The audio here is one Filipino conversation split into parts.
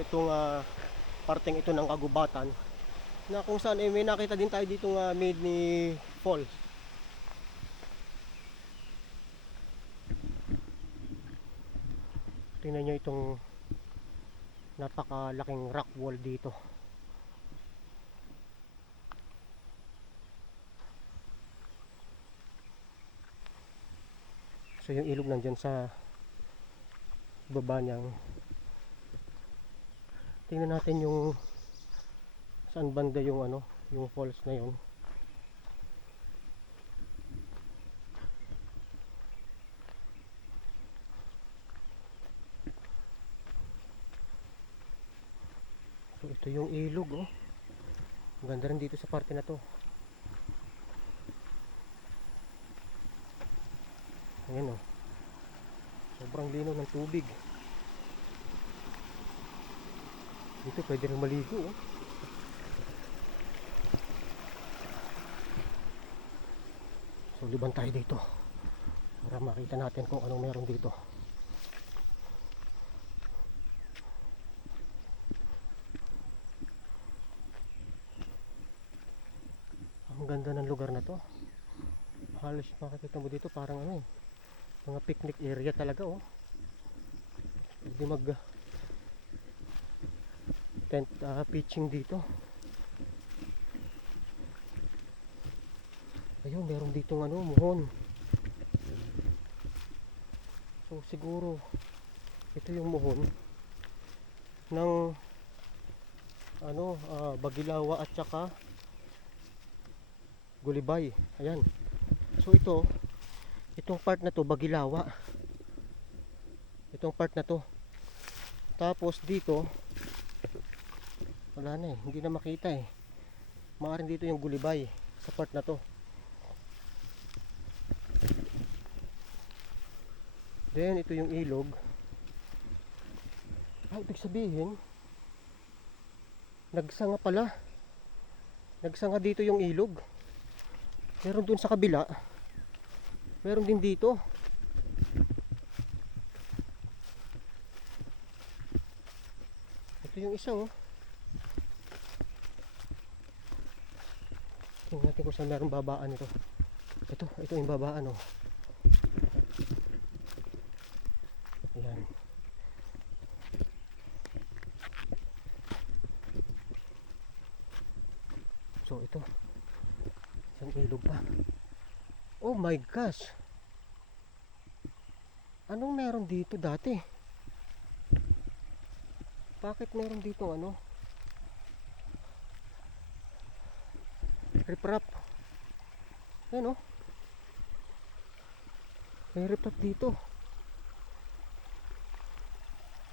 itong ah, parteng ito ng kagubatan na kung saan eh, may nakita din tayo dito nga made ni Fall. Tingnan nyo itong napakalaking rock wall dito. So yung ilog nandyan sa baba niyang tingnan natin yung saan banda yung ano yung falls na yun. So ito yung ilog oh. Ganda rin dito sa parte na to. Ayan oh. Sobrang linaw ng tubig dito pwede rin maligo oh. So liban tayo dito para makita natin kung anong meron dito. Ang ganda ng lugar na to. Halos makikita mo dito parang ano eh. Mga picnic area talaga oh. Pwede mag tent ah, pitching dito. Ayun, meron ditong ano, muhon. So siguro ito yung muhon ng ano, ah, Bagilawa at saka Gulibay. Ayan. So ito, itong part na to Bagilawa. Itong part na to. Tapos dito wala na eh, hindi na makita eh. Maaring dito yung Gulibay sa part na to. Then, ito yung ilog. Ay, ibig sabihin, nagsanga pala. Nagsanga dito yung ilog. Meron dun sa kabila. Meron din dito. Ito yung isa oh. Tingnan natin kung saan meron babaan ito. Ito, ito yung babaan oh. Ayan. So ito. Isang ilog pa. Oh my gosh. Anong meron dito dati? Bakit meron dito ano? Riprap. Ayan oh. May riprap dito.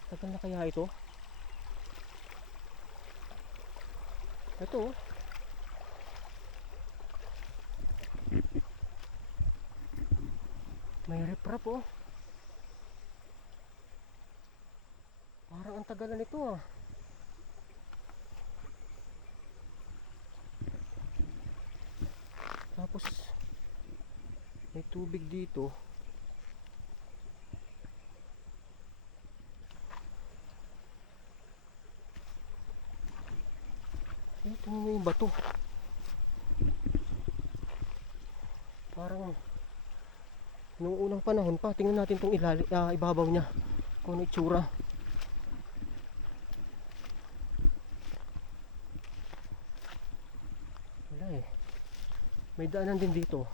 Tagal na kaya ito? Ito oh. May riprap oh. Parang ang tagalan nito ah. Tapos may tubig dito. Tingnan mo yung bato. Parang nung unang panahon pa, tingnan natin tong ilali, ah, ibabaw niya. Kung ano itsura. Wala eh. May daanan din dito.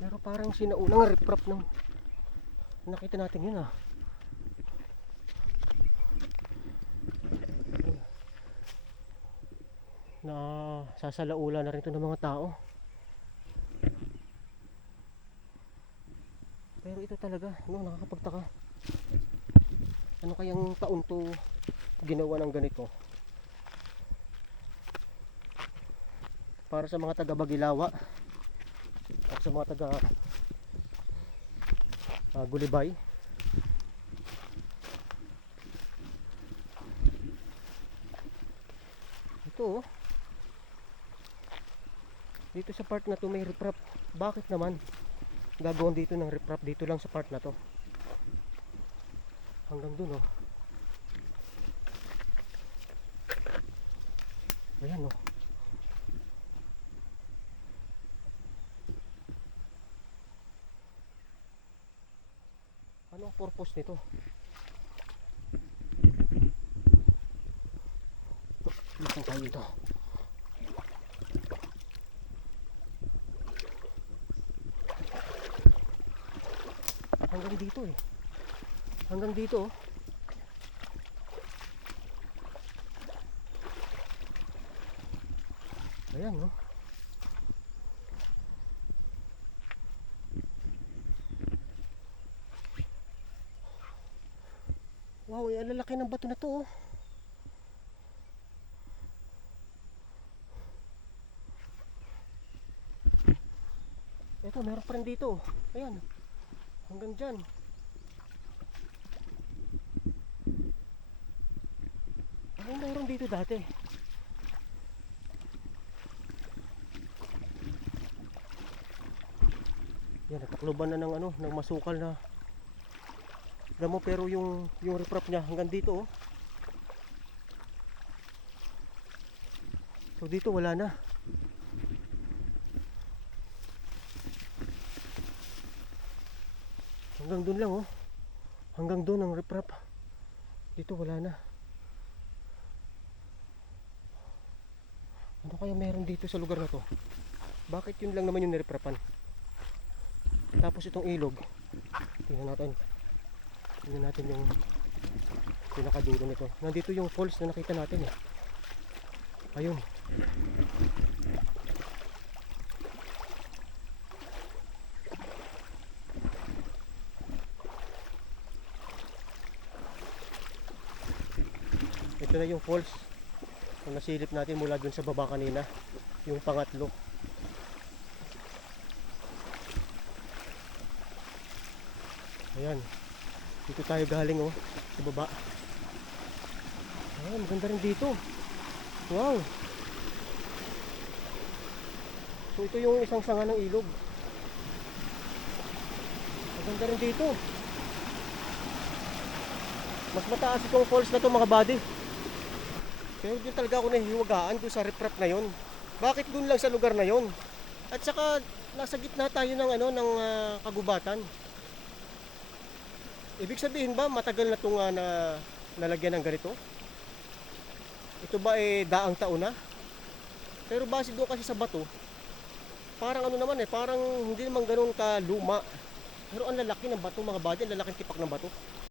Pero parang sinaunang riprap ng nakita natin yun ah. na sasalaula na rin ito ng mga tao. Pero ito talaga, no, nakakapagtaka. Ano kayang taon to ginawa ng ganito? Para sa mga taga Bagilawa sa mga taga ah, Gulibay. Ito oh. Dito sa part na to may riprap. Bakit naman? gagawin dito ng riprap dito lang sa part na to. Hanggang dun oh. Ayan oh. Ano ang purpose nito? Dito tayo ito. Hanggang dito eh. Hanggang dito oh. Ayan oh. Wow, eh, ang lalaki ng bato na to oh. Ito, meron pa rin dito. Ayan. Hanggang dyan. Ano meron dito dati? Yan, natakloban na ng ano, ng masukal na damo pero yung yung riprap niya hanggang dito oh. So dito wala na. Hanggang doon lang oh. Hanggang doon ang riprap. Dito wala na. Ano kaya meron dito sa lugar na to? Bakit yun lang naman yung niriprapan? Tapos itong ilog. Tingnan natin. Tingnan natin yung pinakadulo nito. Nandito yung falls na nakita natin eh. Ayun. Ito na yung falls na nasilip natin mula dun sa baba kanina. Yung pangatlo. Ayan. Dito tayo galing oh. Sa baba. Ayan, maganda rin dito. Wow. So ito yung isang sanga ng ilog. Maganda rin dito. Mas mataas itong falls na to mga buddy. Pero doon talaga ako nahihiwagaan doon sa riprap na yon. Bakit doon lang sa lugar na yon? At saka nasa gitna tayo ng ano ng ah, kagubatan. Ibig sabihin ba matagal na itong ah, na nalagyan ng ganito? Ito ba eh daang taon na? Pero base doon kasi sa bato, parang ano naman eh, parang hindi naman ganun ka luma. Pero ang lalaki ng bato mga buddy, ang lalaking tipak ng bato.